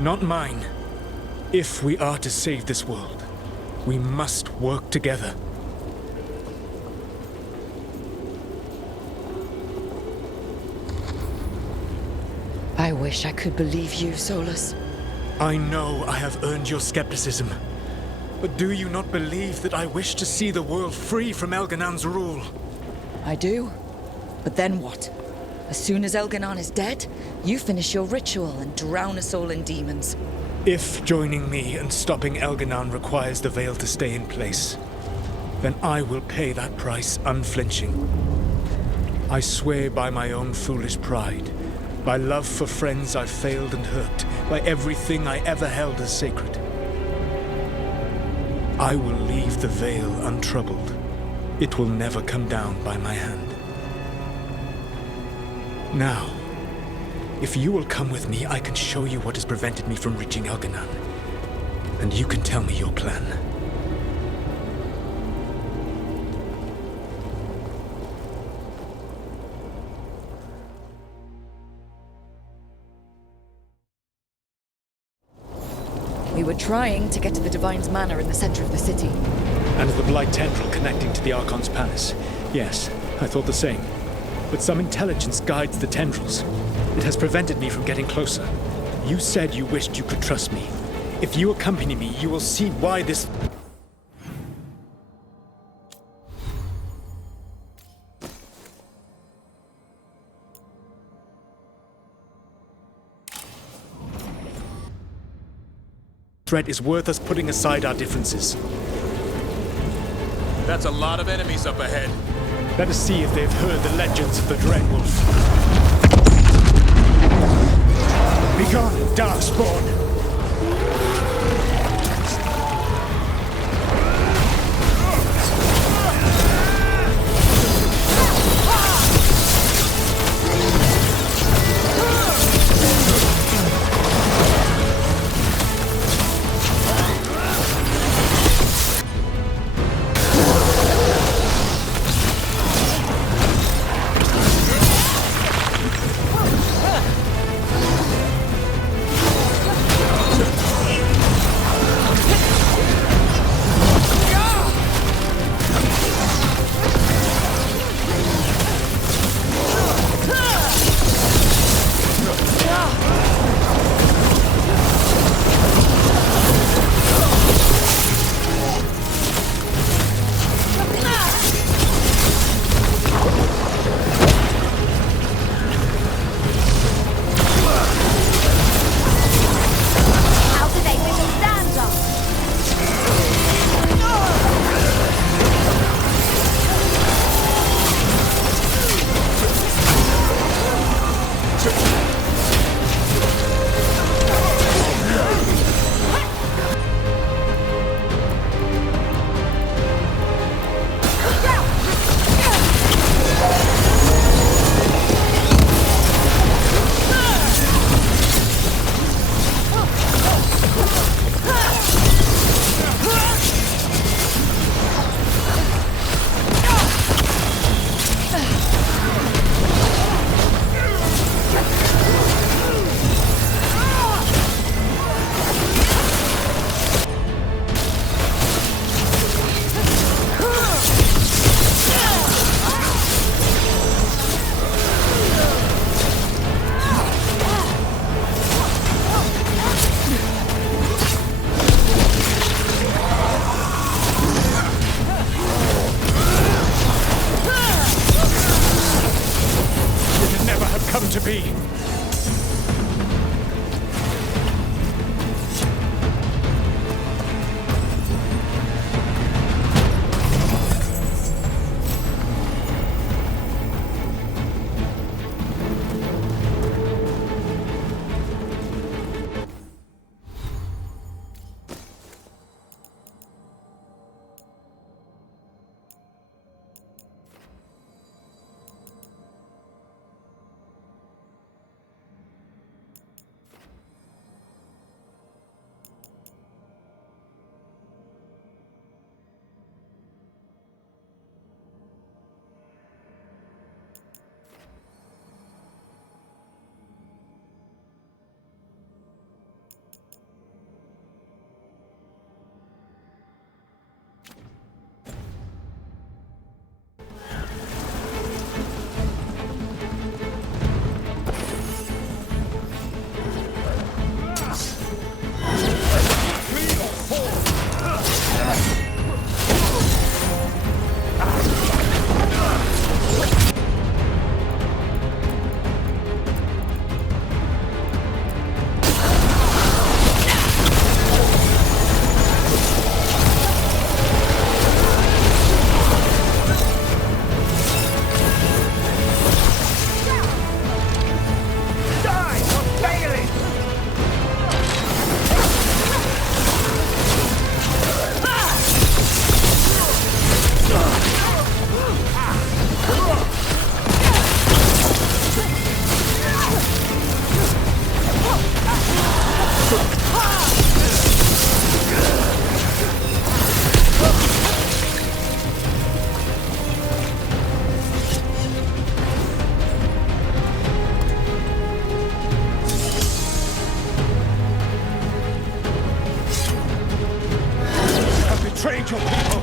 not mine. If we are to save this world, we must work together. I wish I could believe you, Solus. I know I have earned your skepticism. But do you not believe that I wish to see the world free from Elganan's rule? I do. But then what? As soon as Elganon is dead, you finish your ritual and drown us all in demons. If joining me and stopping Elganon requires the Veil to stay in place, then I will pay that price unflinching. I swear by my own foolish pride, by love for friends I've failed and hurt, by everything I ever held as sacred. I will leave the Veil untroubled. It will never come down by my hand. Now, if you will come with me, I can show you what has prevented me from reaching Elganon. And you can tell me your plan. We were trying to get to the Divine's Manor in the center of the city. And the Blight Tendril connecting to the Archon's Palace. Yes, I thought the same. But some intelligence guides the tendrils. It has prevented me from getting closer. You said you wished you could trust me. If you accompany me, you will see why this... threat is worth us putting aside our differences. That's a lot of enemies up ahead. Let us see if they've heard the legends of the Dreadwolf. Begone, Darkspawn! have betrayed your people.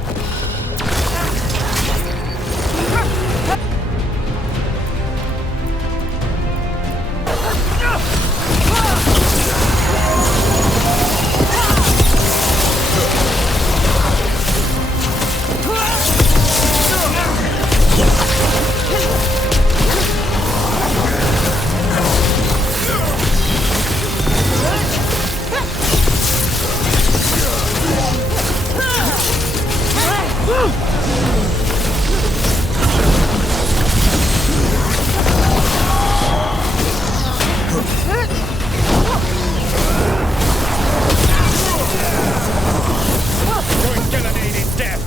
Your Grenade death!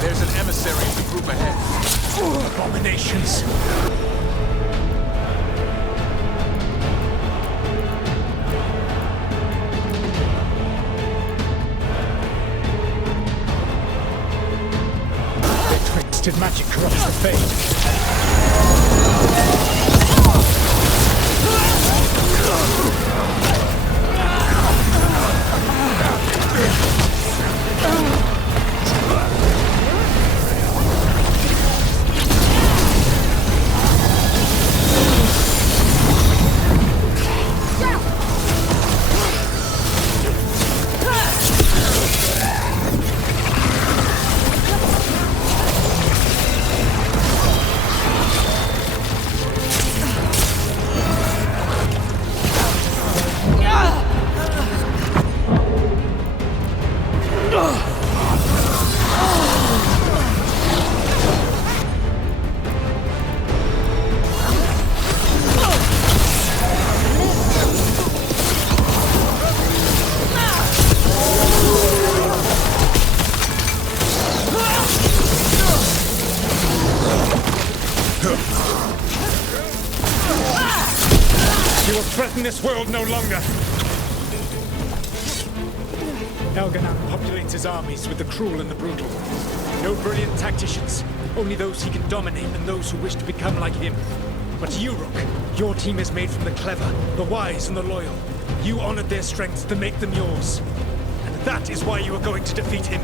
There's an emissary in the group ahead. Abominations! Their tricks did magic corrupts the fate. You will threaten this world no longer. Elganan populates his armies with the cruel and the brutal. No brilliant tacticians, only those he can dominate and those who wish to become like him. But you, Rook, your team is made from the clever, the wise, and the loyal. You honored their strengths to make them yours. And that is why you are going to defeat him.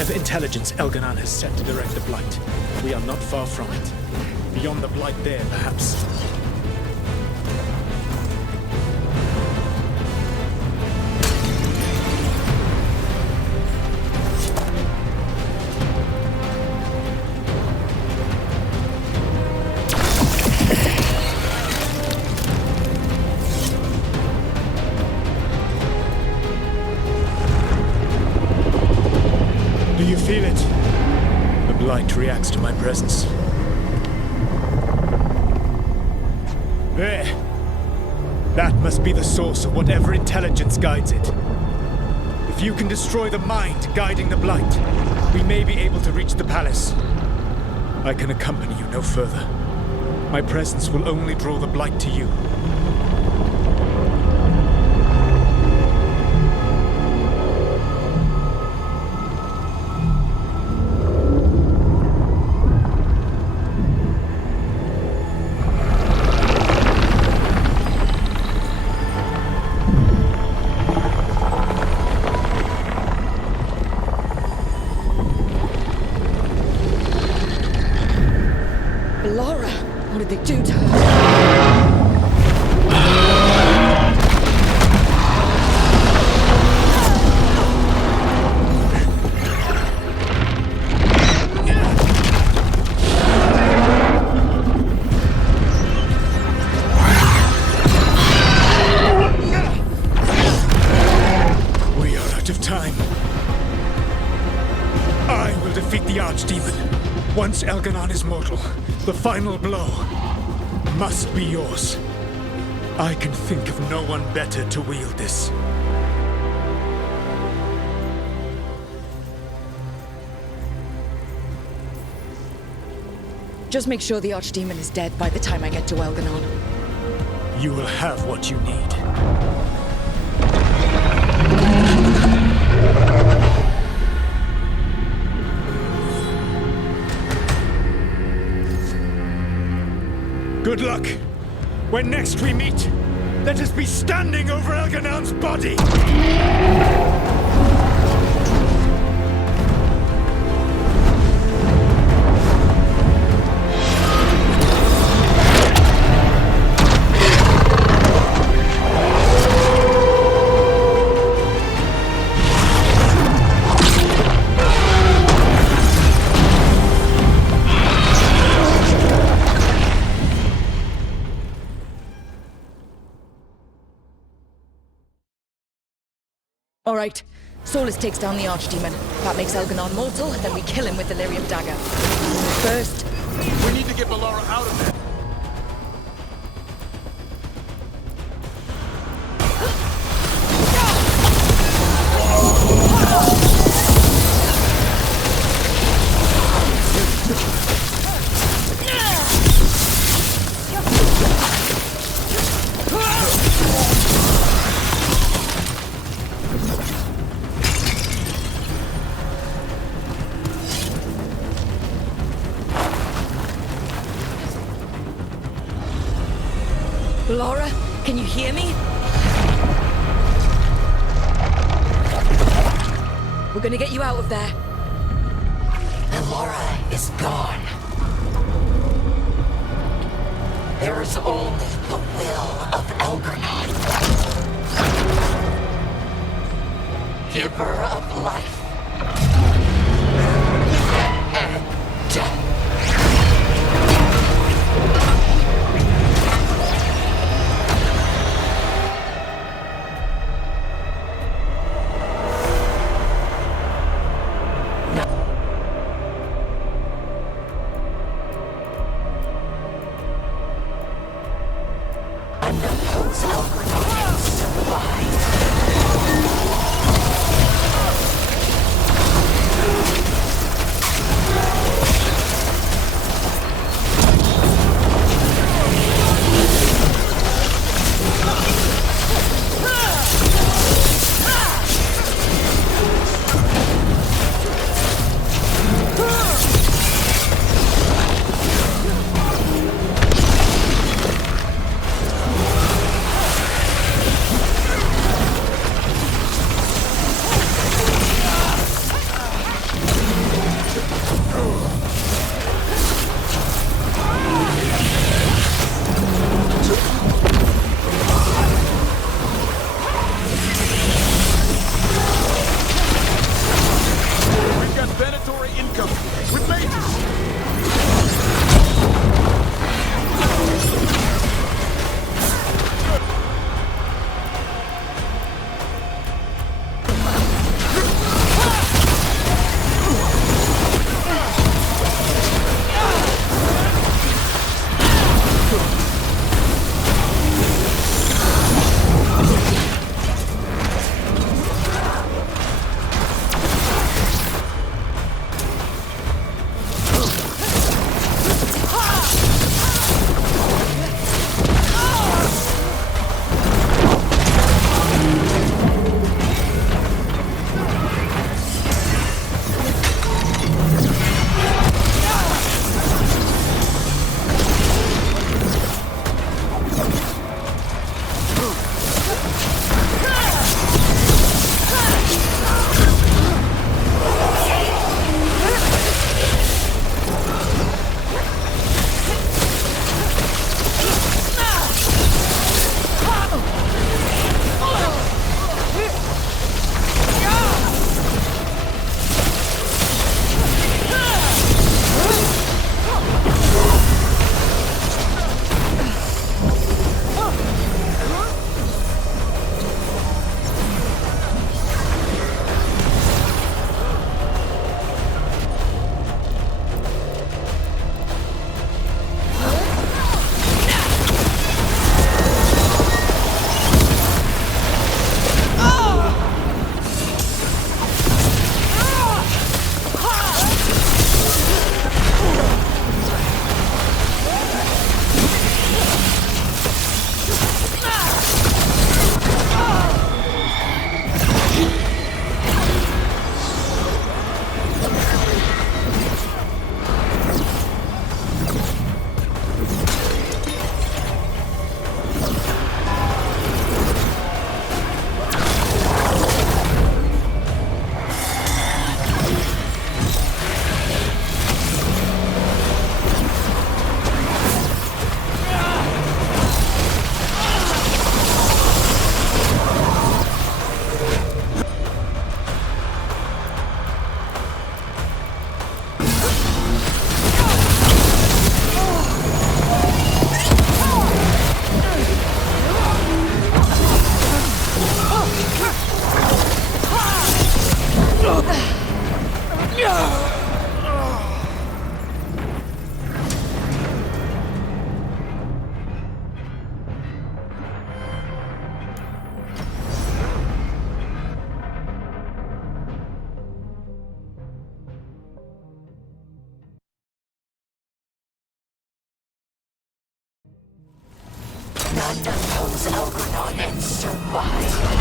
Whatever intelligence Elganon has set to direct the Blight, we are not far from it. Beyond the Blight there, perhaps. Do you feel it? The Blight reacts to my presence. There! That must be the source of whatever intelligence guides it. If you can destroy the mind guiding the Blight, we may be able to reach the palace. I can accompany you no further. My presence will only draw the Blight to you. Laura, what did they do to her? We are out of time. I will defeat the Archdemon. Once Elganon is mortal, the final blow must be yours. I can think of no one better to wield this. Just make sure the Archdemon is dead by the time I get to Elganon. You will have what you need. Good luck. When next we meet, let us be standing over Elganon's body! All right. Solus takes down the Archdemon. That makes Elganon mortal, then we kill him with the Lyrium dagger. First, We need to get Bellara out of there. Laura, can you hear me? We're gonna get you out of there. Bellara is gone. There is only the will of Elganon. Giver of life and death. Elganon can survive. None of those Elgranon had survived.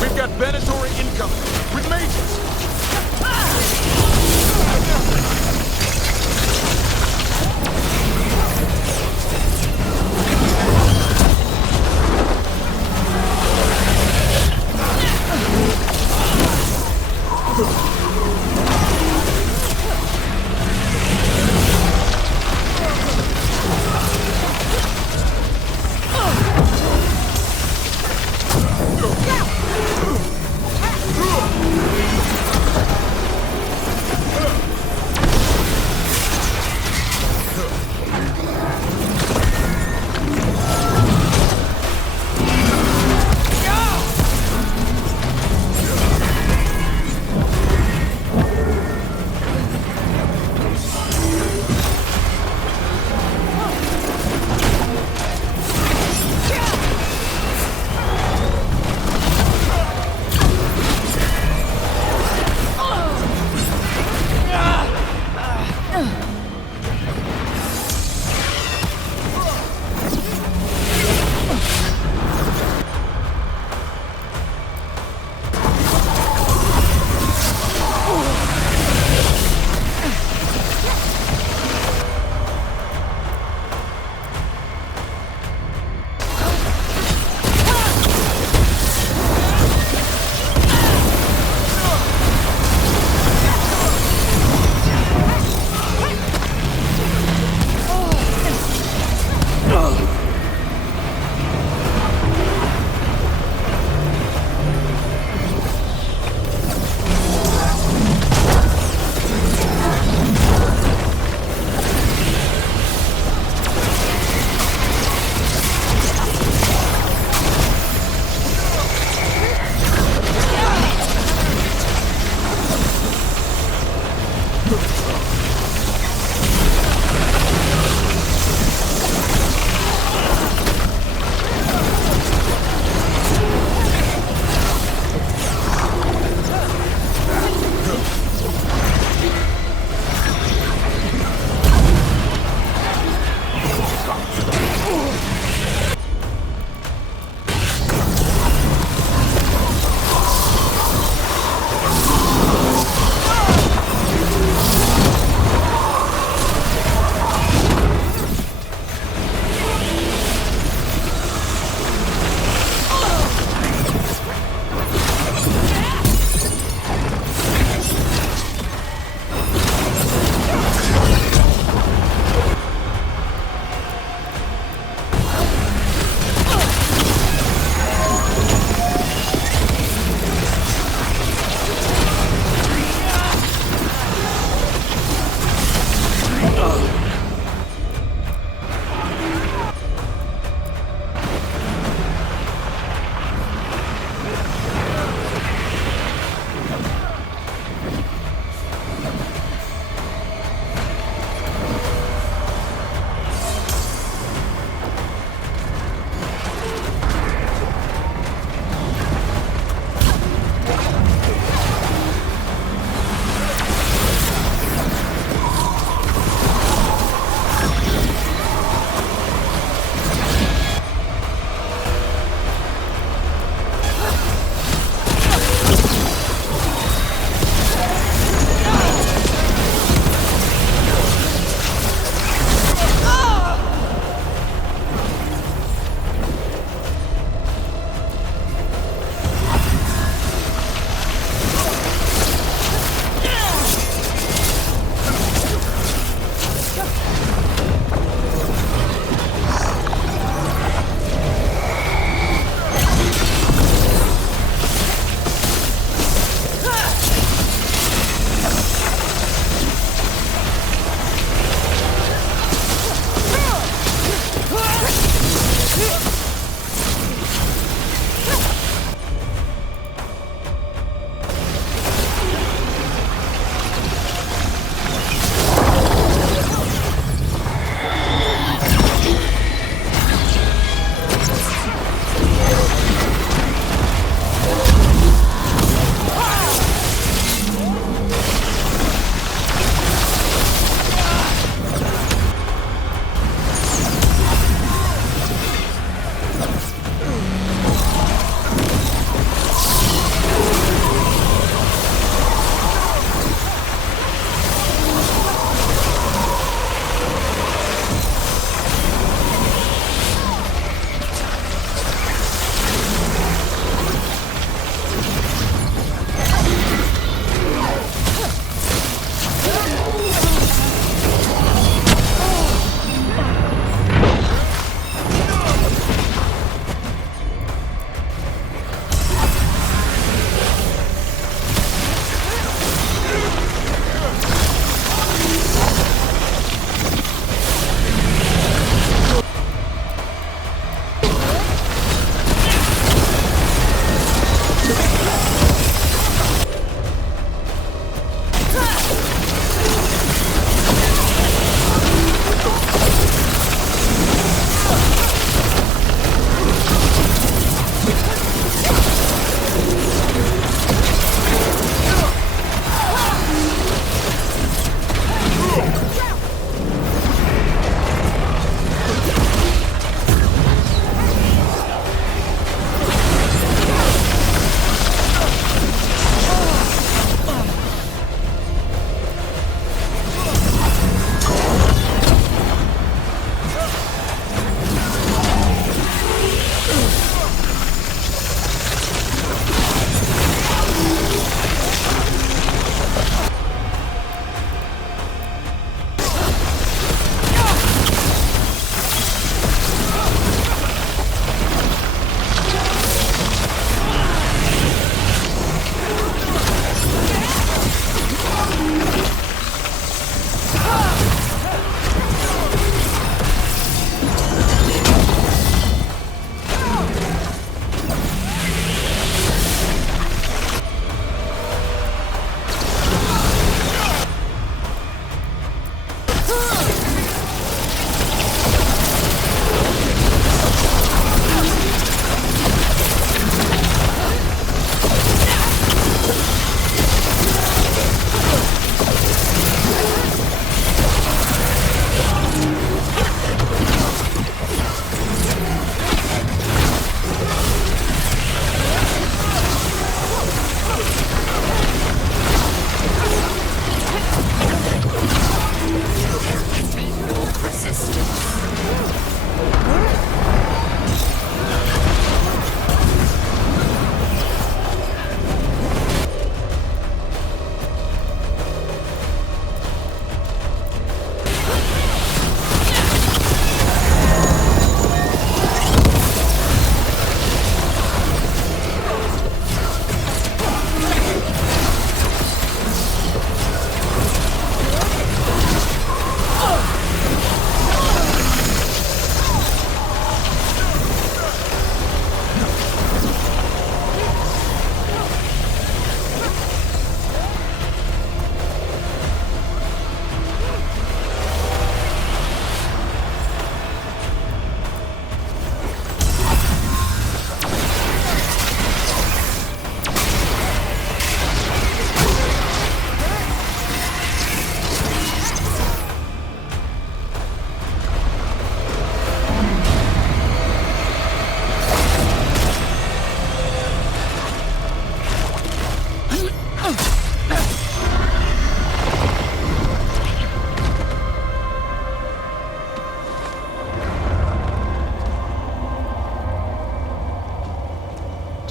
We've got Venatori incoming with mages.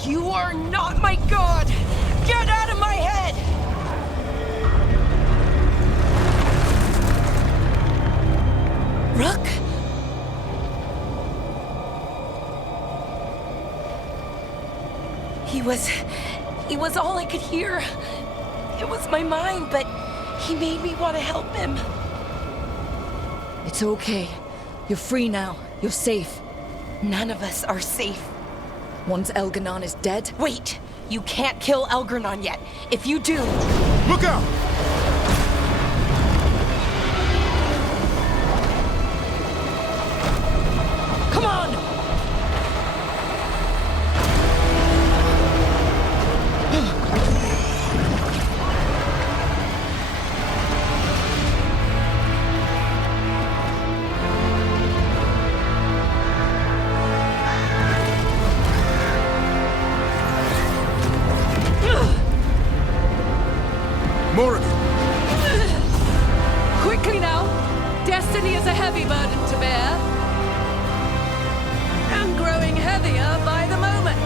You are not my god! Get out of my head! Rook? He was all I could hear. It was my mind, but he made me want to help him. It's okay. You're free now. You're safe. None of us are safe. Once Elganon is dead... Wait! You can't kill Elgranon yet. If you do... Look out! Come on! Morrigan! Quickly now! Destiny is a heavy burden to bear. And growing heavier by the moment.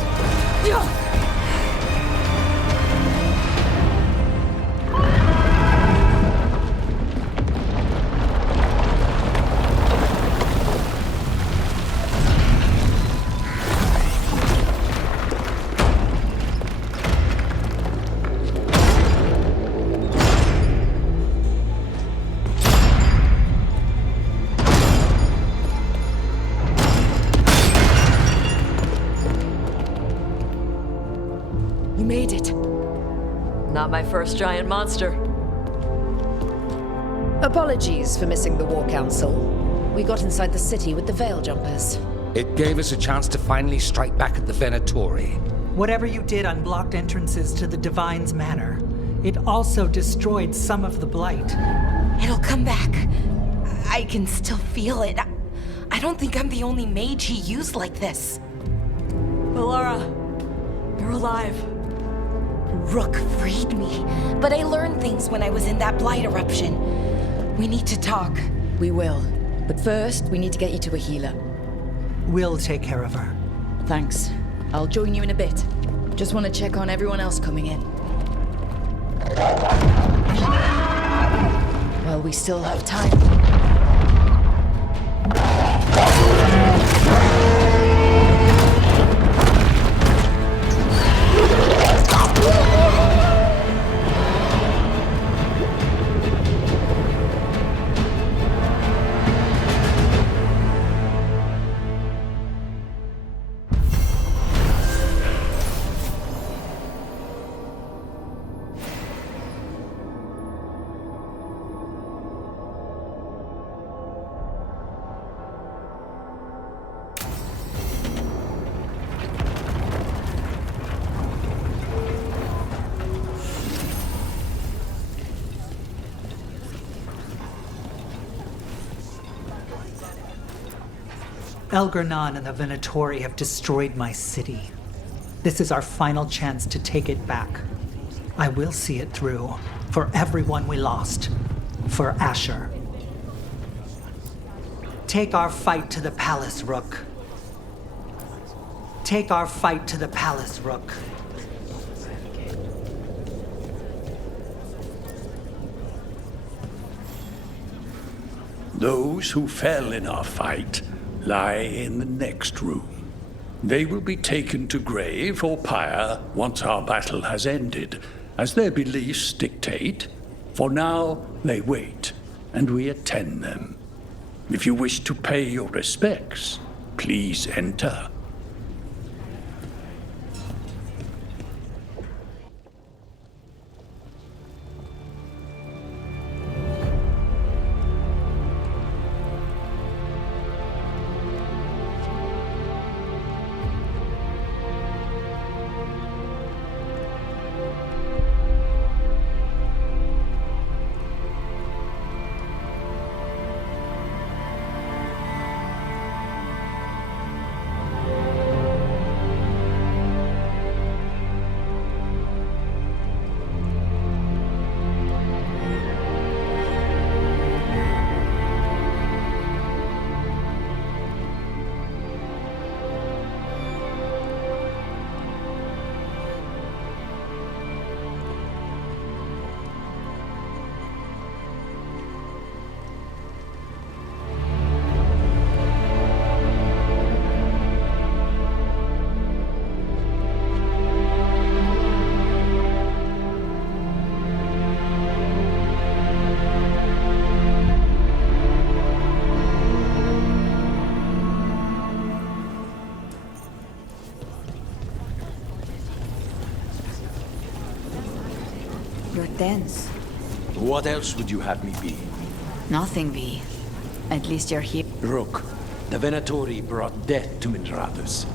You made it. Not my first giant monster. Apologies for missing the War Council. We got inside the city with the Veil Jumpers. It gave us a chance to finally strike back at the Venatori. Whatever you did unblocked entrances to the Divine's Manor. It also destroyed some of the Blight. It'll come back. I can still feel it. I don't think I'm the only mage he used like this. Alara, you're alive. Rook freed me, but I learned things when I was in that Blight eruption. We need to talk. We will. But first, we need to get you to a healer. We'll take care of her. Thanks. I'll join you in a bit. Just want to check on everyone else coming in. Well, we still have time. Elgranon and the Venatori have destroyed my city. This is our final chance to take it back. I will see it through. For everyone we lost. For Asher. Take our fight to the palace, Rook. Take our fight to the palace, Rook. Those who fell in our fight lie in the next room. They will be taken to grave or pyre once our battle has ended, as their beliefs dictate. For now, they wait, and we attend them. If you wish to pay your respects, please enter. dense. What else would you have me be? Nothing, B. At least you're here. Rook, the Venatori brought death to Minrathous.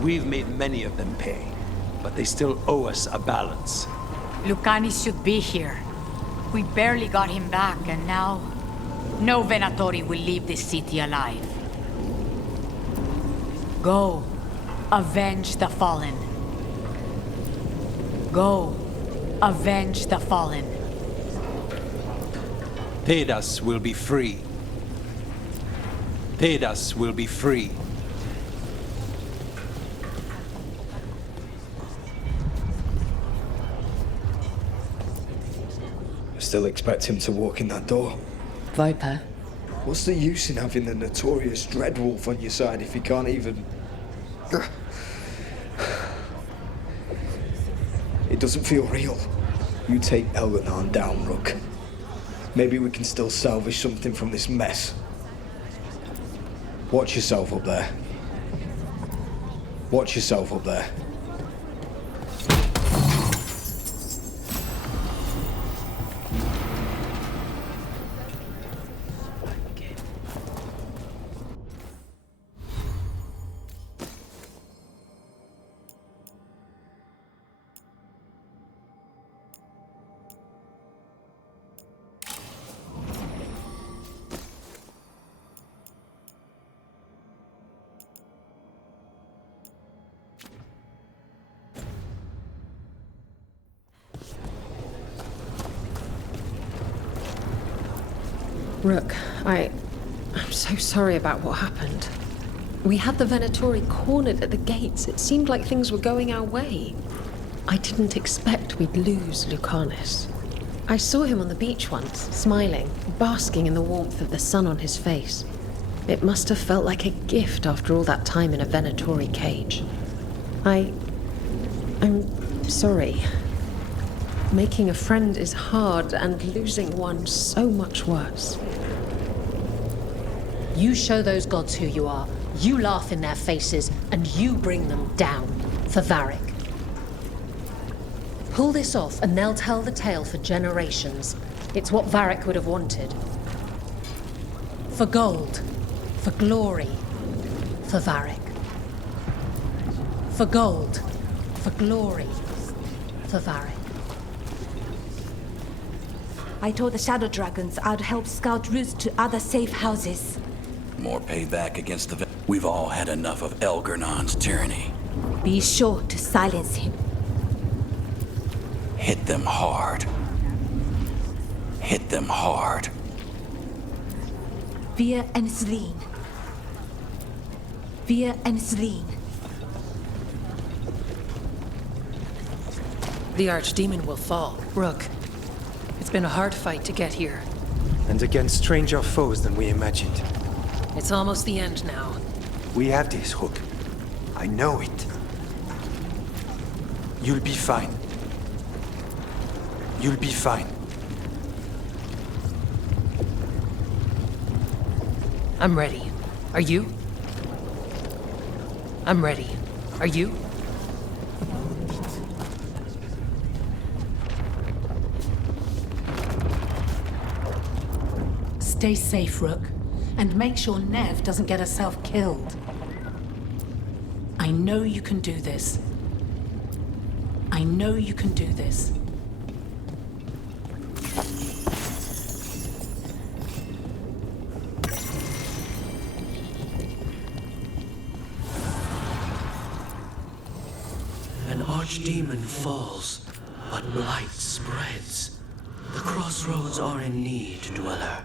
We've made many of them pay, but they still owe us a balance. Lucanis should be here. We barely got him back, and now... no Venatori will leave this city alive. Go. Avenge the fallen. Go. Avenge the fallen. Pedas will be free. Pedas will be free. I still expect him to walk in that door. Viper. What's the use in having the notorious Dreadwolf on your side if he can't even... It doesn't feel real. You take Elganon down, Rook. Maybe we can still salvage something from this mess. Watch yourself up there. Watch yourself up there. Rook, I'm so sorry about what happened. We had the Venatori cornered at the gates. It seemed like things were going our way. I didn't expect we'd lose Lucanis. I saw him on the beach once, smiling, basking in the warmth of the sun on his face. It must have felt like a gift after all that time in a Venatori cage. I'm sorry. Making a friend is hard, and losing one so much worse. You show those gods who you are, you laugh in their faces, and you bring them down for Varric. Pull this off, and they'll tell the tale for generations. It's what Varric would have wanted. For gold, for glory, for Varric. For gold, for glory, for Varric. I told the Shadow Dragons I'd help scout routes to other safe houses. More payback against the... We've all had enough of Elgernon's tyranny. Be sure to silence him. Hit them hard. Hit them hard. Vir and Selene. Vir and Selene. The Archdemon will fall. Rook, it's been a hard fight to get here. And against stranger foes than we imagined. It's almost the end now. We have this, Rook. I know it. You'll be fine. You'll be fine. I'm ready. Are you? I'm ready. Are you? Stay safe, Rook, and make sure Nev doesn't get herself killed. I know you can do this. I know you can do this. An archdemon falls, but blight spreads. The crossroads are in need, Dweller.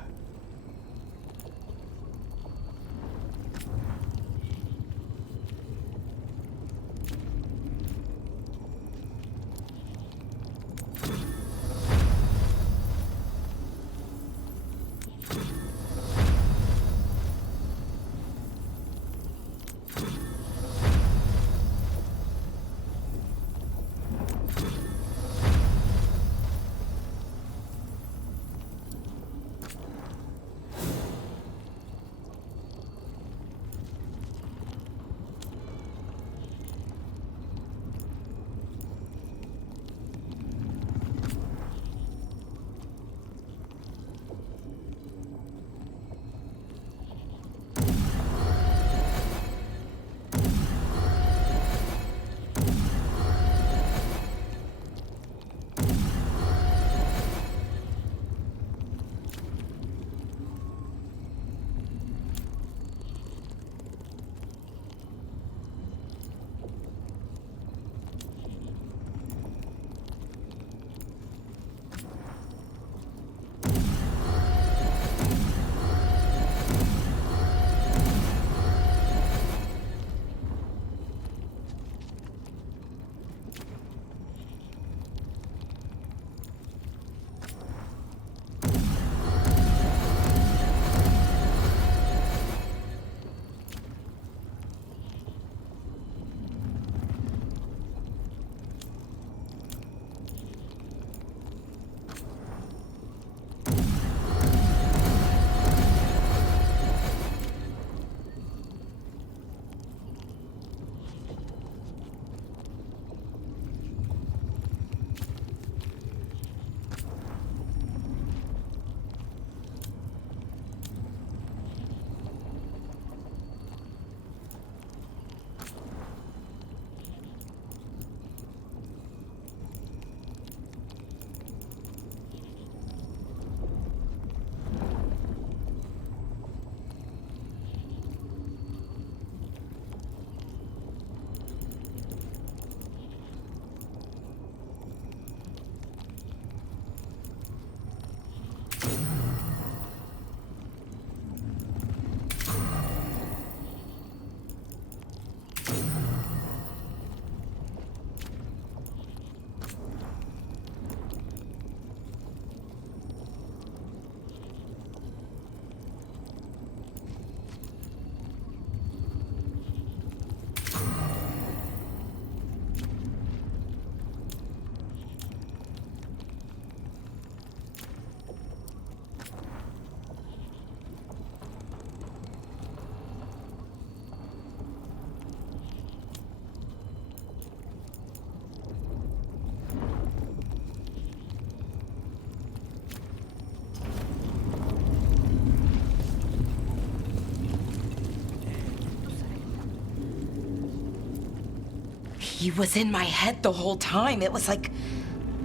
He was in my head the whole time. It was like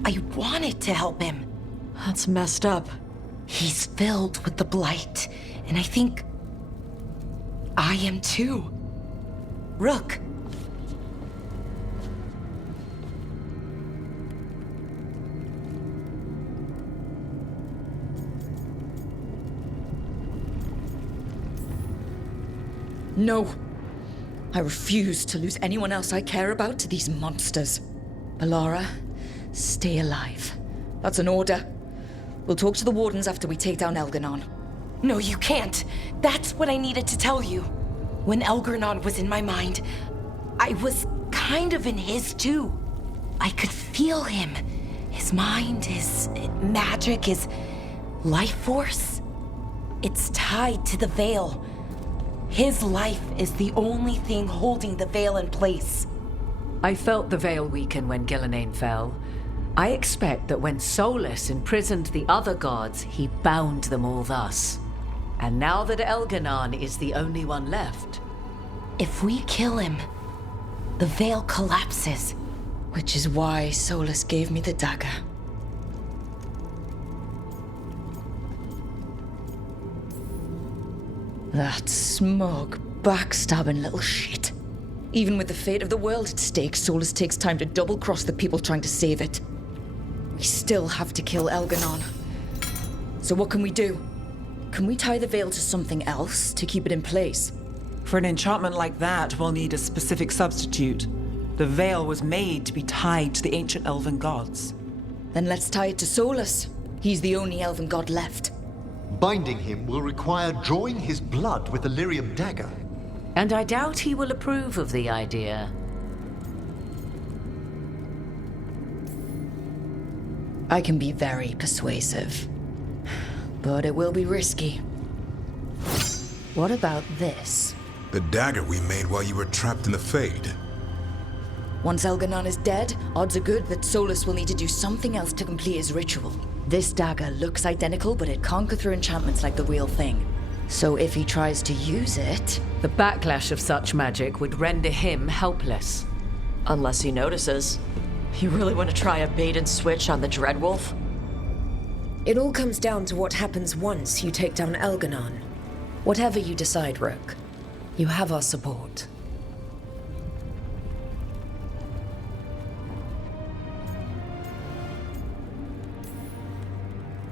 I wanted to help him. That's messed up. He's filled with the Blight, and I think I am too. Rook. No. I refuse to lose anyone else I care about to these monsters. Alara, stay alive. That's an order. We'll talk to the Wardens after we take down Elganon. No, you can't. That's what I needed to tell you. When Elganon was in my mind, I was kind of in his too. I could feel him. His mind, his magic, his life force. It's tied to the Veil. His life is the only thing holding the Veil in place. I felt the Veil weaken when Gillenane fell. I expect that when Solus imprisoned the other gods, he bound them all thus. And now that Elganon is the only one left... If we kill him, the Veil collapses. Which is why Solus gave me the dagger. That smug, backstabbing little shit. Even with the fate of the world at stake, Solus takes time to double-cross the people trying to save it. We still have to kill Elganon. So what can we do? Can we tie the Veil to something else to keep it in place? For an enchantment like that, we'll need a specific substitute. The Veil was made to be tied to the ancient elven gods. Then let's tie it to Solus. He's the only elven god left. Binding him will require drawing his blood with the Lyrium dagger. And I doubt he will approve of the idea. I can be very persuasive. But it will be risky. What about this? The dagger we made while you were trapped in the Fade. Once Elganon is dead, odds are good that Solus will need to do something else to complete his ritual. This dagger looks identical, but it can't go through enchantments like the real thing. So if he tries to use it... The backlash of such magic would render him helpless. Unless he notices. You really want to try a bait and switch on the Dreadwolf? It all comes down to what happens once you take down Elganon. Whatever you decide, Rook, you have our support.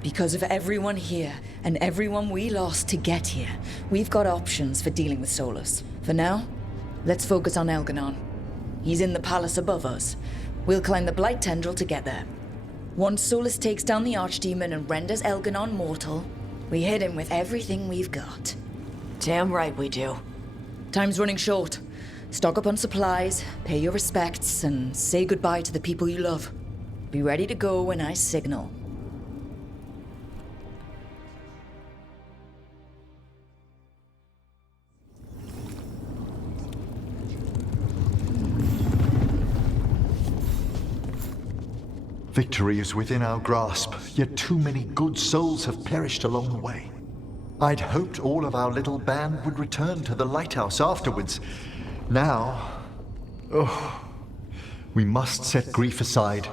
Because of everyone here, and everyone we lost to get here, we've got options for dealing with Solus. For now, let's focus on Elganon. He's in the palace above us. We'll climb the Blight Tendril to get there. Once Solus takes down the Archdemon and renders Elganon mortal, we hit him with everything we've got. Damn right we do. Time's running short. Stock up on supplies, pay your respects, and say goodbye to the people you love. Be ready to go when I signal. Victory is within our grasp, yet too many good souls have perished along the way. I'd hoped all of our little band would return to the lighthouse afterwards. Now... we must set grief aside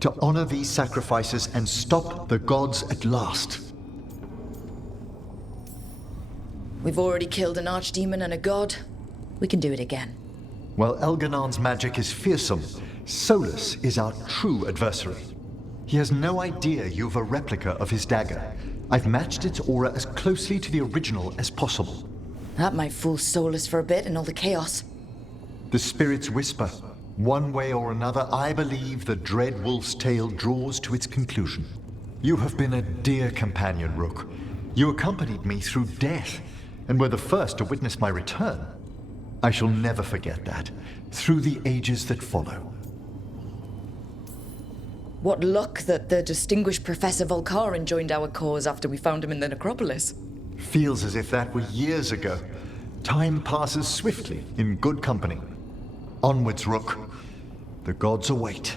to honor these sacrifices and stop the gods at last. We've already killed an Archdemon and a god. We can do it again. While Elganon's magic is fearsome, Solus is our true adversary. He has no idea you've a replica of his dagger. I've matched its aura as closely to the original as possible. That might fool Solus for a bit in all the chaos. The spirits whisper. One way or another, I believe the dread wolf's tale draws to its conclusion. You have been a dear companion, Rook. You accompanied me through death, and were the first to witness my return. I shall never forget that, through the ages that follow. What luck that the distinguished Professor Volkaren joined our cause after we found him in the necropolis. Feels as if that were years ago. Time passes swiftly in good company. Onwards, Rook. The gods await.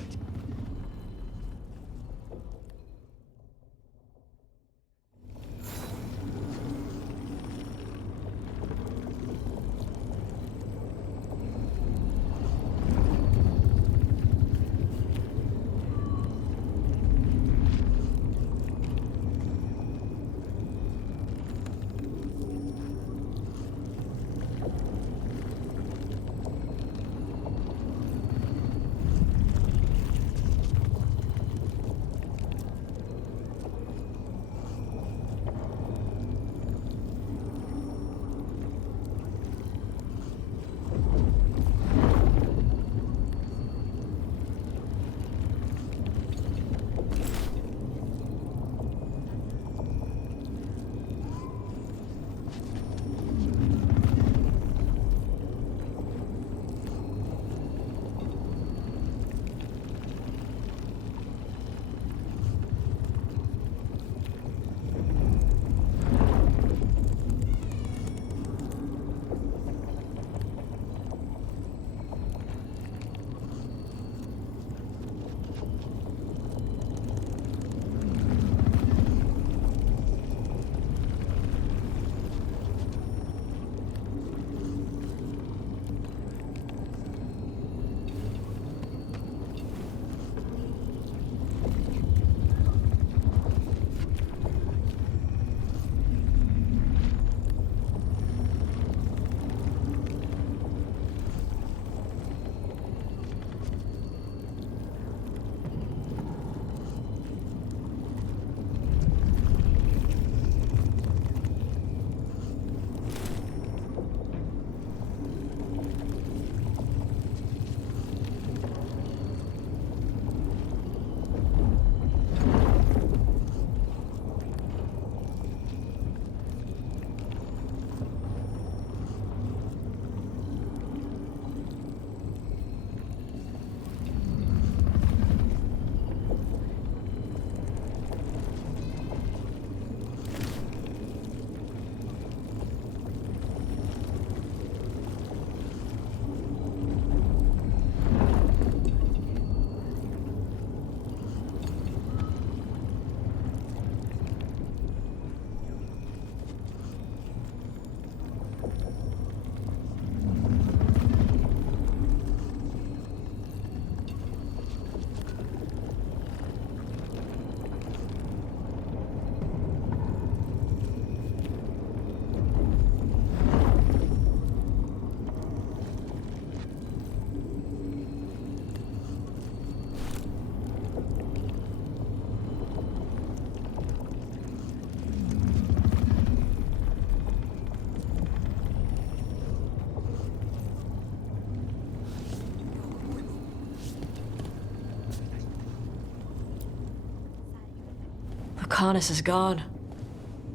Lucanus is gone.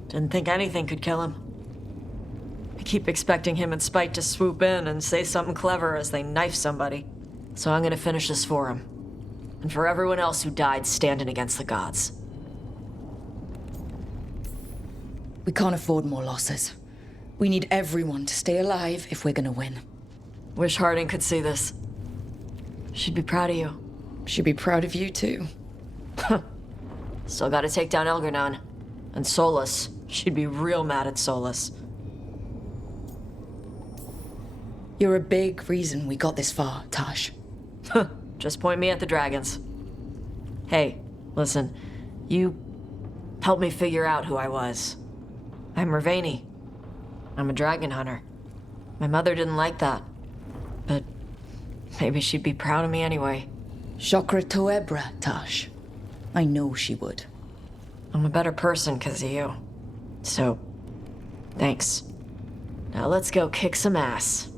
Didn't think anything could kill him. I keep expecting him and Spike to swoop in and say something clever as they knife somebody. So I'm gonna finish this for him. And for everyone else who died standing against the gods. We can't afford more losses. We need everyone to stay alive if we're gonna win. Wish Harding could see this. She'd be proud of you. She'd be proud of you too. Still gotta take down Elgar'nan. And Solas. She'd be real mad at Solas. You're a big reason we got this far, Tash. Just point me at the dragons. Hey, listen. You helped me figure out who I was. I'm Merveni. I'm a dragon hunter. My mother didn't like that. But maybe she'd be proud of me anyway. Shokra Toebra, Tash. I know she would. I'm a better person because of you. So, thanks. Now let's go kick some ass.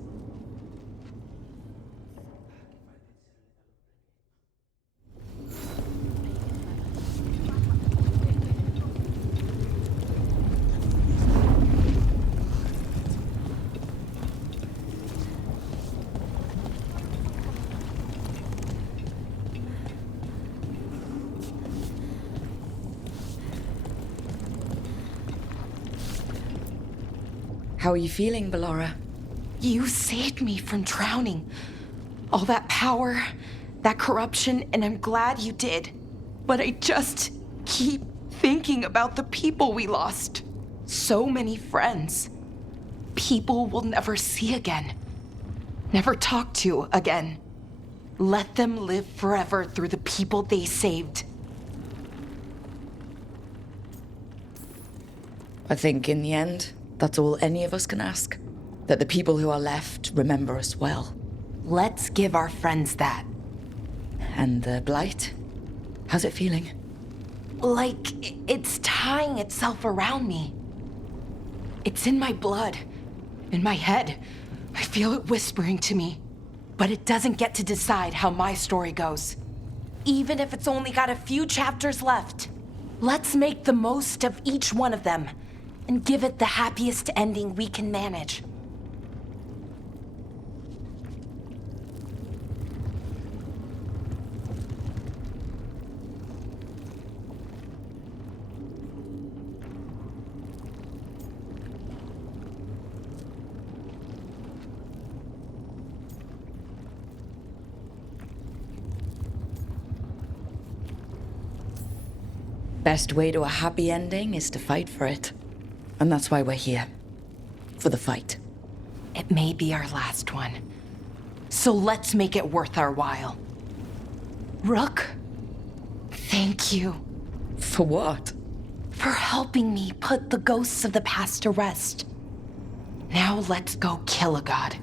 How are you feeling, Ballora? You saved me from drowning. All that power, that corruption, and I'm glad you did. But I just keep thinking about the people we lost. So many friends. People we'll never see again. Never talk to again. Let them live forever through the people they saved. I think in the end, that's all any of us can ask. That the people who are left remember us well. Let's give our friends that. And the Blight? How's it feeling? Like it's tying itself around me. It's in my blood, in my head. I feel it whispering to me. But it doesn't get to decide how my story goes. Even if it's only got a few chapters left. Let's make the most of each one of them. And give it the happiest ending we can manage. Best way to a happy ending is to fight for it. And that's why we're here. For the fight. It may be our last one. So let's make it worth our while. Rook, thank you. For what? For helping me put the ghosts of the past to rest. Now let's go kill a god.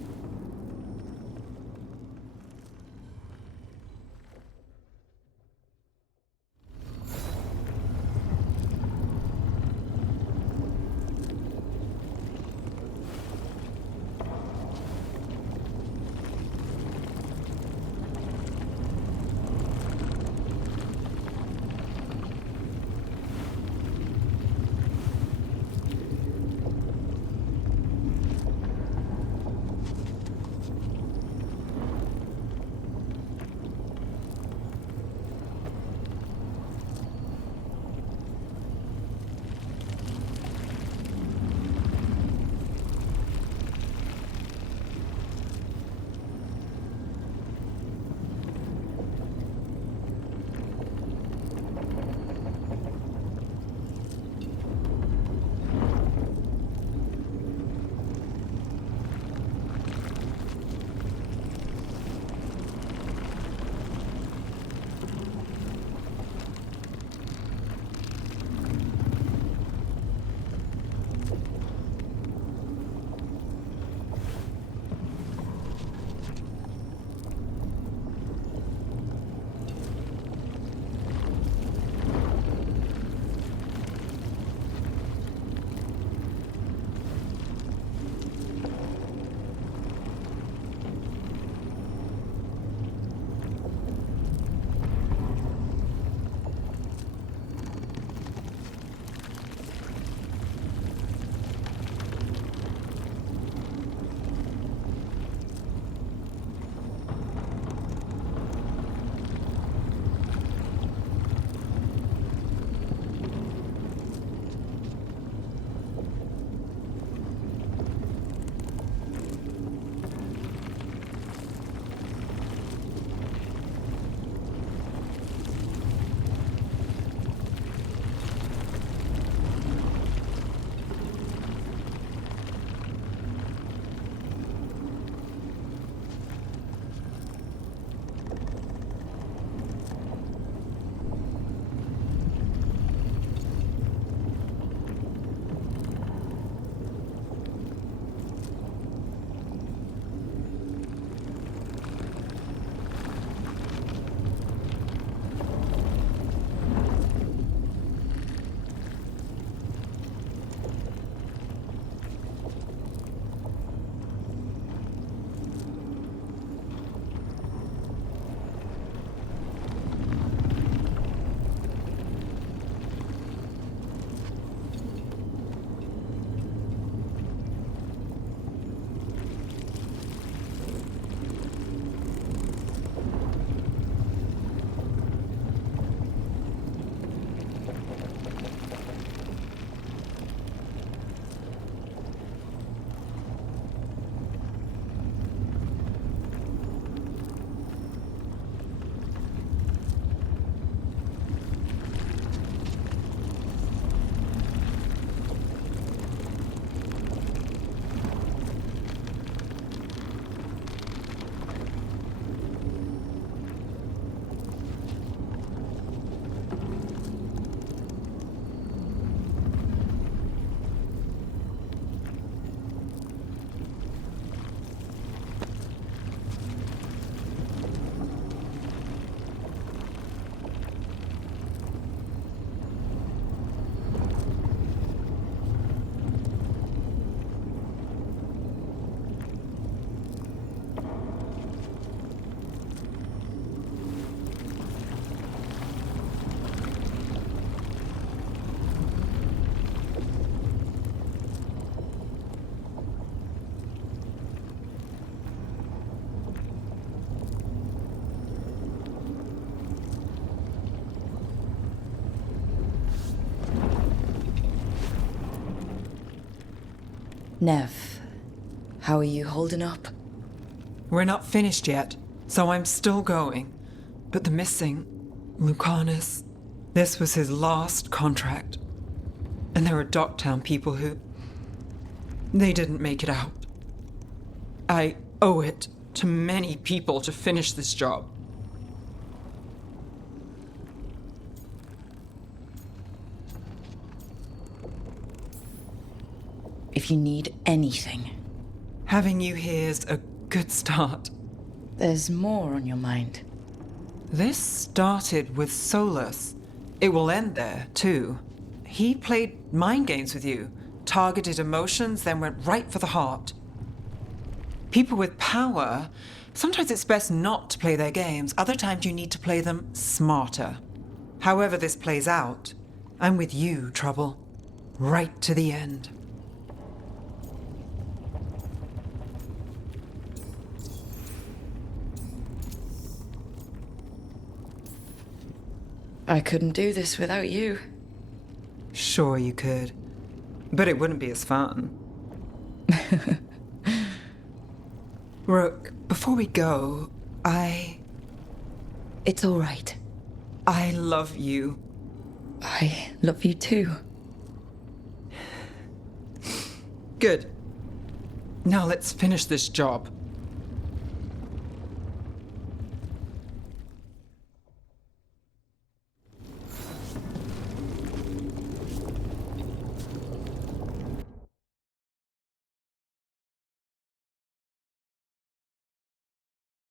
Nev, how are you holding up? We're not finished yet, so I'm still going. But the missing, Lucanus, this was his last contract. And there are Docktown people who... they didn't make it out. I owe it to many people to finish this job. If you need anything. Having you here is a good start. There's more on your mind. This started with Solus. It will end there, too. He played mind games with you, targeted emotions, then went right for the heart. People with power, sometimes it's best not to play their games. Other times you need to play them smarter. However this plays out, I'm with you, Trouble. Right to the end. I couldn't do this without you. Sure you could. But it wouldn't be as fun. Rook, before we go, It's all right. I love you. I love you too. Good. Now let's finish this job.